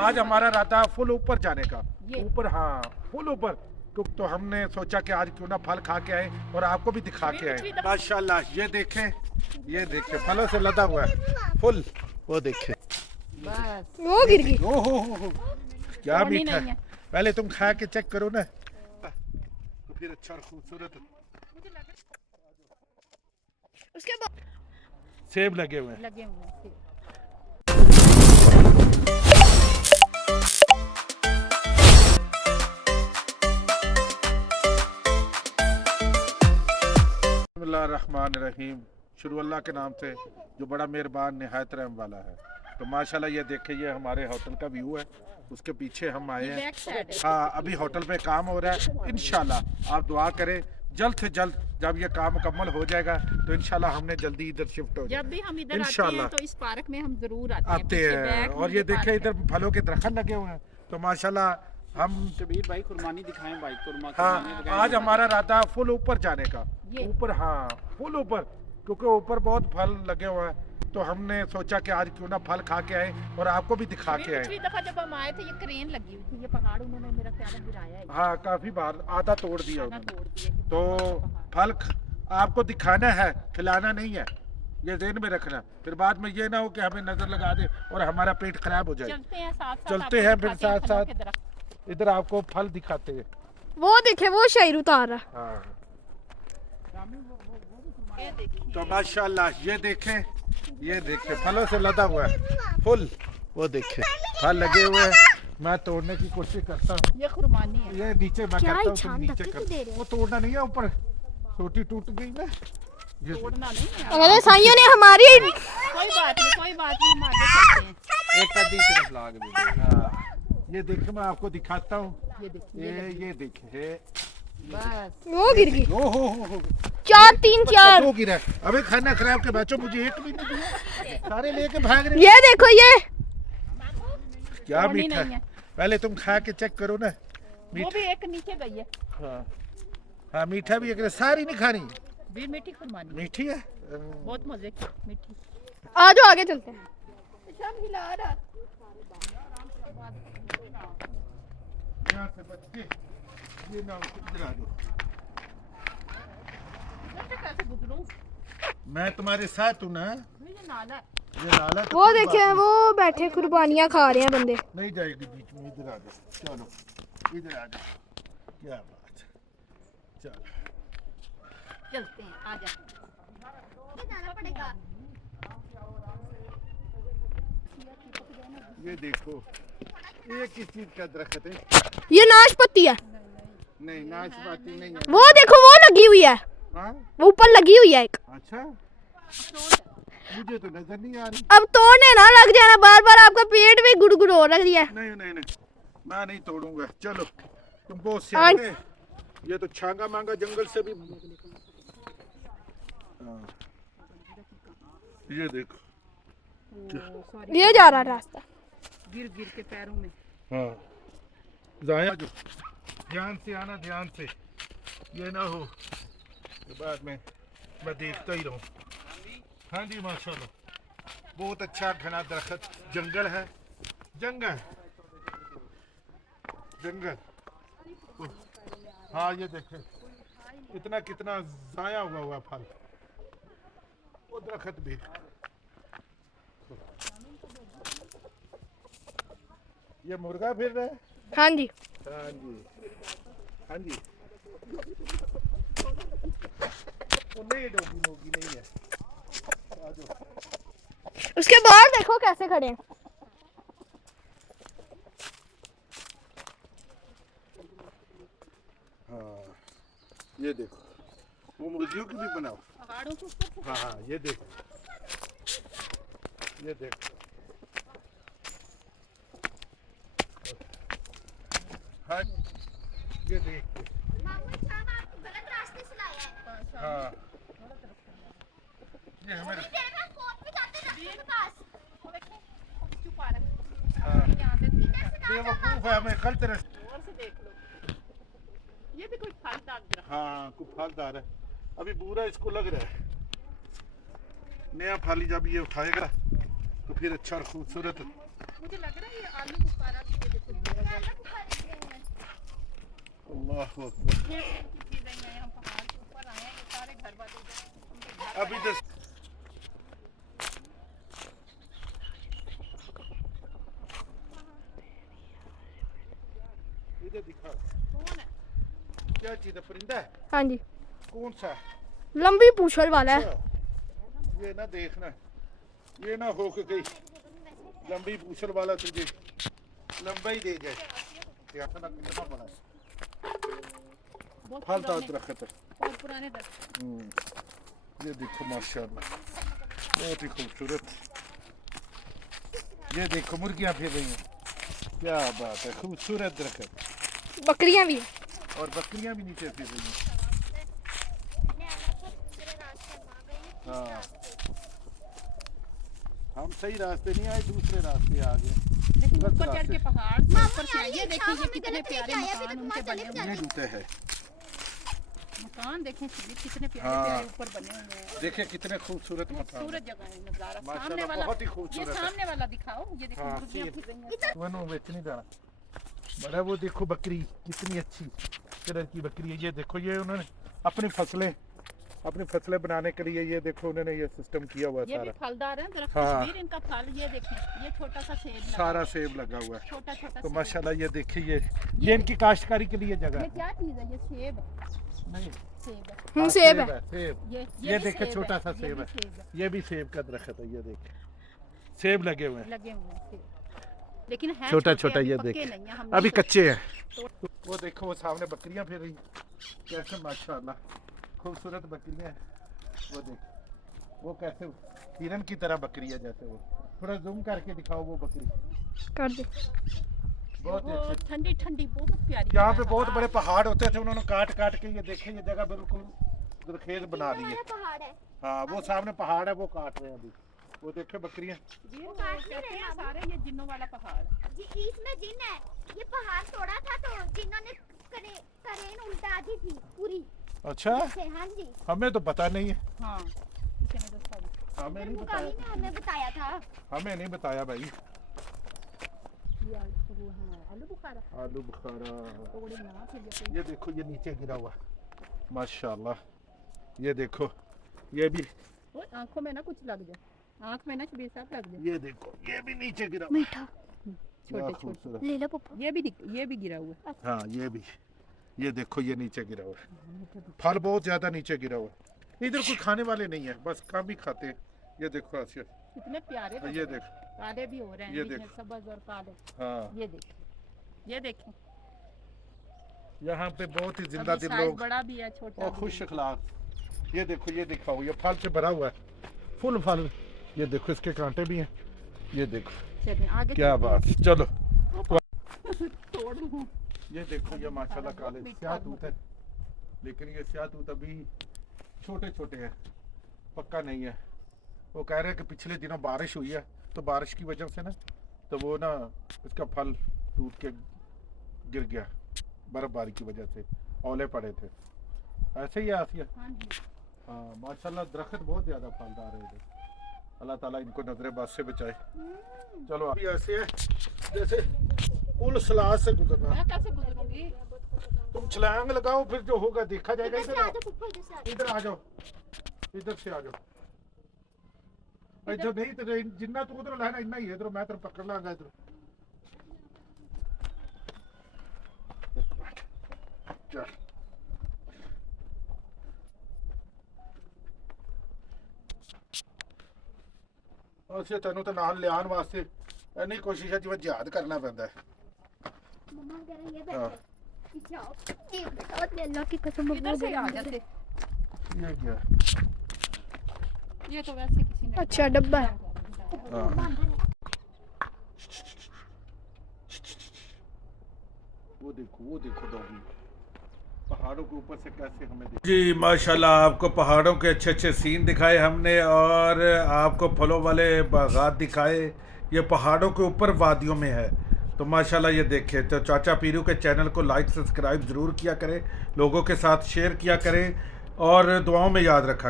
आज हमारा रहता फुल ऊपर जाने का, ऊपर, हाँ फुल ऊपर। तो हमने सोचा कि आज क्यों ना फल खा के आए और आपको भी दिखा के आए। माशाल्लाह, ये देखें फलों से लदा हुआ है फुल। वो देखें, वो गिर गई। हो क्या मीठा है। पहले तुम खा के चेक करो ना, तो फिर अच्छा और खूबसूरत। उसके बाद सेब लगे हुए हैं। बिस्मिल्लाहिर्रहमानिर्रहीम। शुरू अल्लाह के नाम से जो बड़ा मेहरबान निहायत रहम वाला है। तो माशाल्लाह ये देखिए, ये हमारे होटल का व्यू है, उसके पीछे हम आए हैं। हाँ, अभी होटल पे काम हो रहा है। इंशाल्लाह आप दुआ करें, जल्द से जल्द जब ये काम मुकम्मल हो जाएगा तो इंशाल्लाह हमने जल्दी इधर शिफ्ट हो जाएगा। जब भी हम इधर आते हैं तो इस पार्क में हम जरूर आते हैं। और ये देखें, इधर फलों के दरख्त लगे हुए हैं। तो माशाल्लाह हम शबीर भाई कुर्बानी दिखाएं भाई, हाँ, आज हमारा रहता फुल ऊपर जाने का, ऊपर, हाँ फुल ऊपर, क्योंकि ऊपर बहुत फल लगे हुए हैं। तो हमने सोचा कि आज क्यों ना फल खा के आए और आपको भी दिखा के आए। पिछली दफा जब हम आए थे ये क्रेन लगी हुई थी, ये पहाड़ उन्होंने मेरा ख्याल है गिराया है। हाँ, काफी बार आधा तोड़ दिया उन्होंने। तो फल फल आपको दिखाना है, खिलाना नहीं है, ये ध्यान में रखना। फिर बाद में ये ना हो कि हमें नजर लगा दे और हमारा पेट खराब हो जाए। चलते हैं फिर साथ साथ इधर आपको फल दिखाते हैं। वो देखे, वो शायर उतार रहा। हाँ, तो माशाल्लाह ये देखें फलों से लदा हुआ है फुल। वो देखें फल लगे हुए हैं। मैं तोड़ने की कोशिश करता हूँ। ये खुरमानी है। ये नीचे मैं करता हूँ, तुम नीचे कर। वो तोड़ना नहीं है, ऊपर छोटी टूट गई ना, तोड़ना नहीं है। अरे साइयों ने हमारी कोई बात नहीं हम आगे चलते हैं। एक कद्दी सिर्फ लाग दे। हाँ, ये देखो मैं आपको दिखाता हूँ। ये देखिए, बस वो गिर गई। हो 4 3 4। दो गिरा। अबे खाना खराब के बच्चों, मुझे एक भी नहीं दिया, सारे लेके भाग रहे। ये देखो, ये क्या मीठा है। पहले तुम खा के चेक करो ना। वो भी एक नीचे गई है। हाँ मीठा भी एक, सारी नहीं खानी। भी मीठी खुरमानी मीठी है, बहुत मजे की मीठी। आ जाओ आगे चलते हैं। सब हिला रहा। यहाँ से बच के ये ना इधर आ जाओ। कैसे गुजरूं? मैं तुम्हारे साथ हूँ ना। ये नाला है। ये लाला तो वो कोई देखे, बात वो बैठे कुर्बानियां खा रहे हैं बंदे। नहीं जाएगी बीच में। इधर आ जाओ, चलो इधर आ जाओ। क्या बात है, चलो चलते हैं, आ जा। जाना पड़ेगा। ये देखो, ये किस चीज का दरख्त है? ये नाशपती है। नहीं, नाशपाती नहीं है। वो देखो, वो लगी हुई है, हाँ? वो ऊपर लगी हुई है एक। अच्छा, मुझे तो नजर नहीं आ रही। अब तोड़ने ना लग जाना, बार बार आपका पेट भी गुड़गुड़ हो रही है। नहीं, मैं नहीं तोड़ूंगा। चलो, तुम बहुत सियाने। ये तो छांगा मांगा जंगल से भी। हाँ, ये देखो, ये जा रहा रास्ता। गिर के पैरों में। हाँ, जाया जो, ध्यान से आना, ध्यान से, ये ना हो कि बाद में मैं देखता ही रहूं। हाँ जी, माशाल्लाह, बहुत अच्छा घना दरख्त, जंगल है, जंगल। हाँ, ये देखें कितना जाया हुआ फल। वो दरख्त भी। ये मुर्गा फिर रहा है। हाँ जी, हाँ जी। वो नहीं, डोगी नहीं है। आ जाओ। उसके बाहर देखो कैसे खड़े हैं। हाँ, ये देखो, वो मुर्गियों की भी बनाओ। पहाड़ों के ऊपर। हाँ, ये देखो, हाँ, ये देख के। हाँ, ये हमें बेवकूफ है, हमें गलत रास्ते। ये भी कोई फलदार दरख्त। हाँ, कुछ फलदार है। अभी पूरा इसको लग रहा है नया फल। जब ये उठाएगा तो फिर अच्छा और खूबसूरत। मुझे लग रहा है ये आलू बुखारा वो ये फिर रही हैं, हम पहाड़ के ऊपर आए हैं, ये सारे घर वाले उनके घर अभी तो इधर दिखा कौन है? क्या चीज है, परिंदा है? हाँ जी, कौन सा? लंबी पूंछल वाला है। अच्छा, ये ना देखना, ये ना हो के कहीं लंबी पूछल वाला तुझे लंबा ही दे जाए। क्या ना कितना बड़ा है, बहुत फलदार पुराने- दरख्त है। बहुत पुराने दरख्त। ये देखो माशाल्लाह बहुत ही खूबसूरत। ये देखो मुर्गियां फिर रही हैं, क्या बात है, खूबसूरत दरख्त। बकरियां भी हैं। और बकरियां भी नीचे फिर रही हैं। हाँ, हम सही रास्ते नहीं आए, दूसरे रास्ते आ गए। लेकिन गलत ऊपर चढ़ रास्ते। के पहाड़ के ऊपर से आइए, देखिए ये कितने प्यारे मकान उनके बने हुए ये हैं। जूते हैं, मकान देखें कितने प्यारे हाँ। प्यारे ऊपर बने हुए हैं। देखिए कितने खूबसूरत मकान खूबसूरत जगह है, नजारा माशाल्लाह, सामने वाला, बहुत ही ये खूबसूरत है। सामने वाला दिखाओ, ये देखो हाँ, मुर्गियां सीन। फिर रही हैं। वनो बेच नहीं जाना बड़ा। वो देखो बकरी कितनी अच्छी कलर की बकरी है। ये देखो ये उन्होंने अपनी फसलें बनाने के लिए ये देखो उन्होंने ये सिस्टम किया हुआ है ये भी सारा। फलदार है दरख्त हाँ। कश्मीर, इनका फल ये देखें, ये छोटा सा सेब लगा सारा है, सेब लगा हुआ है। छोटा छोटा तो सेब। माशाल्लाह ये देखिए ये इनकी काश्तकारी के लिए जगह ये है। क्या चीज है? ये सेब है, नहीं, सेब है। हाँ, सेब है। सेब। ये ये भी देखो सेब छोटा है, सा ये सेब भी है। सेब है, ये भी सेब का दरख्त है। ये देख सेब लगे हुए हैं, लगे हुए हैं सेब। लेकिन है छोटा छोटे, छोटा। अभी ये पक्के देख नहीं है, हम अभी नहीं कच्चे हैं। वो देखो वो सामने बकरियां फिर रही कैसे, माशाल्लाह खूबसूरत बकरियां हैं। वो देख वो कैसे हिरन की तरह बकरी है, जैसे वो थोड़ा जूम करके दिखाओ वो बकरी, कर दे। बहुत ही वो अच्छी। ठंडी ठंडी बहुत प्यारी यहाँ पे जगह है। बहुत बड़े पहाड़ होते थे, उन्होंने काट काट के ये देखे ये जगह बिल्कुल दरखेज बना दी है। पहाड़ है। हाँ वो सामने पहाड़ है, वो काट रहे हैं अभी। वो देखे बकरियां, ये वो कहते हैं सारे ये जिन्नों वाला पहाड़ है। जी इसमें जिन है। ये पहाड़ तोड़ा था तो जिन्हों ने करेन उल्टा दी थी पूरी अच्छा से। हाँ जी, हमें तो पता नहीं है, हाँ, किसी ने दस्ता हमें नहीं मुकामी बताया, ने हमें बताया था। हमें नहीं बताया भाई। ये वो है आलू बुखारा, आलू बुखारा, तोड़े ना फिर ये देखो ये नीचे गिरा हुआ माशाल्लाह। ये देखो ये भी, वो आंखों में ना कुछ लग जाए, आंख में ना शबीर साहब लग जाए। ये देखो ये भी नीचे गिरा हुआ। मीठा क्या छोटे छोटे खूबसूरत। ले लो पप्पा। ये भी गिरा हुआ है। हाँ ये भी, ये देखो ये नीचे गिरा हुआ है। फल बहुत ज्यादा नीचे गिरा हुआ है। इधर कोई खाने वाले नहीं है, बस कम ही खाते हैं। ये देखो आसिया, कितने प्यारे लग ये रहे हैं। देखो, काले भी हो रहे हैं, ये बीच में देखो। सब्ज और काले। हाँ ये देखें, ये देखें। यहाँ पे बहुत ही जिंदा अभी दिल साइज लोग बड़ा भी है, छोटा और भी खुश है। अखलाक। ये देखो ये दिखाओ, ये फल से भरा हुआ है, फुल फल। ये देखो इसके कांटे भी हैं। ये देखो चलिए आगे क्या चलते बात, चलो। हैं। तोड़ लूं। ये देखो ये माशाल्लाह बहुत काले मीठा स्याह तूत है, लेकिन ये स्याह तूत अभी छोटे छोटे हैं, पक्का नहीं है। वो कह रहे हैं कि पिछले दिनों बारिश हुई है, तो बारिश की वजह से ना तो वो ना इसका फल टूट के गिर गया, बर्फबारी की वजह से ओले पड़े थे। ऐसे ही है आसिया। हाँ जी। हाँ माशाल्लाह दरख्त बहुत ज़्यादा फलदार है इधर। अल्लाह ताला इनको नजरे बद से बचाए। चलो अभी ऐसे है जैसे पुल सलाद से गुजरना। मैं कैसे गुजरूंगी? तुम छलांग लगाओ, फिर जो होगा देखा जाएगा। इधर से इधर आ आओ, जाओ पुप्पा, इधर से आ जाओ। इधर आ जाओ, इधर से आ जाओ। इधर नहीं तो जिन्ना तू उधर लाना इतना ही है, इधर मैं तेरे पकड़ लांगा इधर। चल ਅਸੀਂ ਤੈਨੂੰ ਤਾਂ ਨਾਲ ਲਿਆਉਣ ਵਾਸਤੇ ਇੰਨੀ ਕੋਸ਼ਿਸ਼ ਹੈ ਜਿਵੇਂ ਜਹਾਦ ਕਰਨਾ ਪੈਂਦਾ ਹੈ। मम्मा कह रही है हाँ। बैठो पीछे आओ। और अल्लाह की कसम इधर से आ जाते। ये क्या? ये तो वैसे किसी ने अच्छा डब्बा है। हाँ। वो देखो डॉगी पहाड़ों के ऊपर से कैसे हमें जी माशाल्लाह आपको पहाड़ों के अच्छे अच्छे सीन दिखाए हमने, और आपको फलों वाले बागात दिखाए। ये पहाड़ों के ऊपर वादियों में है, तो माशाल्लाह ये देखें। तो चाचा पीरू के चैनल को लाइक सब्सक्राइब ज़रूर किया करें, लोगों के साथ शेयर किया करें और दुआओं में याद रखा